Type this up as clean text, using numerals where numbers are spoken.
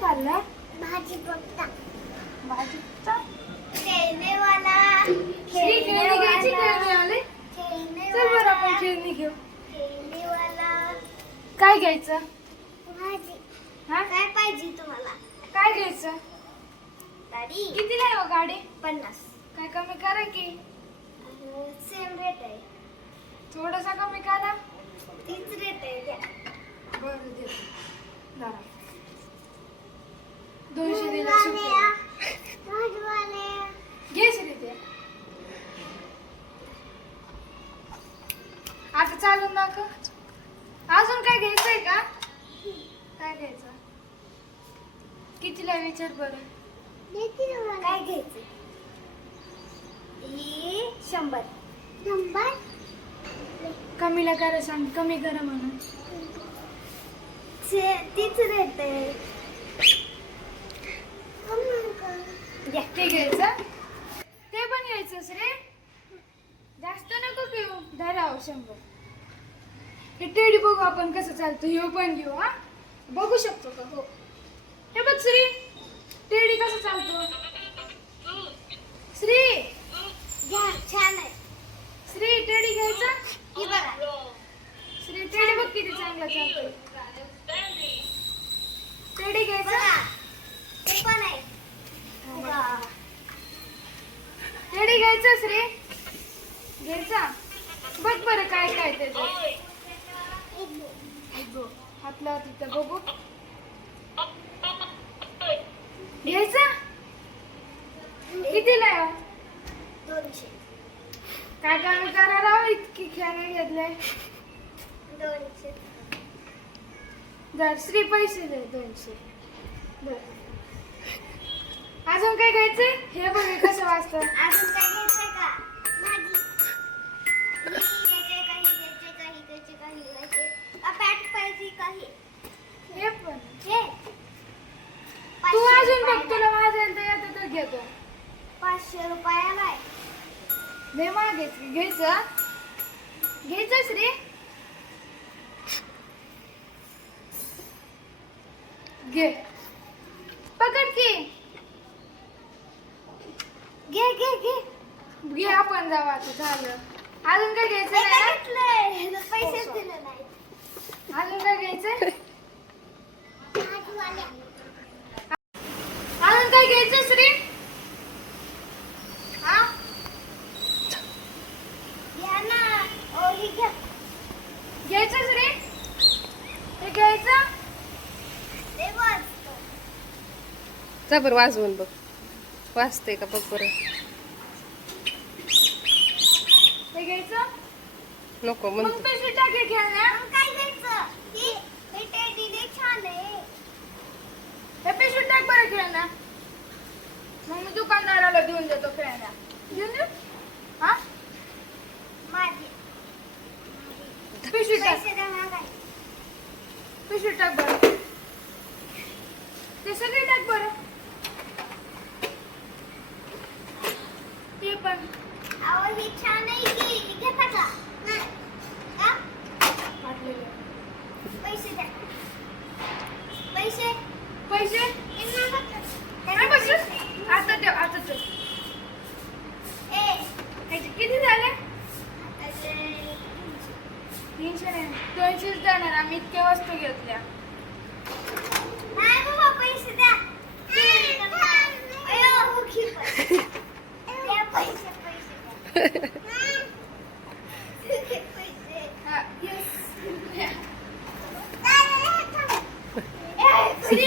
खाल्लं? भाजी पत्ता भाजीचा खेळणे वाला श्री खेळणी घ्यायची खेळणी आले. खेळणे चल बरं आपण खेळणी घेऊ. खेळणे वाला काय घ्यायचं? भाजी हा काय पाहिजे तुम्हाला काय घ्यायचं? गाडी कितीला आहे हो गाडी? 50 काय कमी करा की. सेम रेट आहे थोडंसं कमी करा. तीच रेट आहे द्या बरं दे. धरा. 200 दिला सुट्टे. भाजीवाले घे श्री ते. आता चालून दाखव. अजून काय घ्यायचंय का? काय घ्यायचं? कितीला विचार बरं. काय घ्यायचं ही 100 कमीला करा सांग. कमी करा म्हणून. तीच रेट आहे घ्या. ते घ्यायचं. ते पण घ्यायचं रे. जास्त नको घेऊ. धरा हो 100. हे टेडी बघू आपण कसं चालतं. हे पण घेऊ. हा बघू शकतो का? हो. हे बघ श्री टेडी कसं चालतो. श्री घ्या छान आहे श्री टेडी घ्यायचा. ही बघा श्री टेडी बघ किती चांगला चालतो. टेडी घ्यायचा. बघा हे पण आहे टेडी घ्यायचा श्री. घ्यायचा. बघ बरं काय काय त्याचं. हातला तिथं बघू. घ्यायचा. कितीला आहे? 200 काय कमी करा राव. इतकी खेळणे घेतले. 200 जर श्री पैसे दे 200. बर अजून काय घ्यायचंय? हे बघ हे कसं वाचतं. अजून काय घ्यायचंय का भाजी घ्यायचे पॅट पाहिजे काही हे पण हे तू अजून बघ. तुला माझ्या येतं तर घेतो. 500 रुपयाला आहे लय महाग घ्यायचं. घ्यायचं श्री. घे. पकड की. घे घे घे घे आपण जाऊ. आता झालं. अजून काय घ्यायचं हे नाही काय घेतलंय पैसेच दिले नाहीत ना? अजून काय घ्यायचं? भाजीवाले अजून काय घ्यायचं श्री? हा घ्या ना ही घ्या घ्यायचं श्री. हे घ्यायचं. ते वाजतं जा बरं वाजवून बघ. वाजते का बघ बरं. हे घ्यायचं. नको मग म्हणतो. पैसे टाके खेळण्या. मग काय घ्यायचं हे टेडी लय छान आहे हे पैसे टाक बरं खेळण्या. मग मी दुकानदाराला देऊन देतो खेळण्या. देऊन देऊ. हा माझे पिशवी टाक. पैसे द्या मागाय पिशवी टाक बरं. ते सगळे टाक बरं. ते पण अहो ही छान आहे की घेता का नाही का वाटलेलं. पैसे द्या पैसे पैसे हे नका का? काय पैसे? आता देऊ. आता देऊ. ए ह्याचे किती झाले? आता ते 300 नाही. 200 जाणार. आम्ही इतक्या वस्तू घेतल्या. नाही बाबा पैसे द्या अयो मुखी द्या पैसे पैसे द्या पैसे हा, yes. ए श्री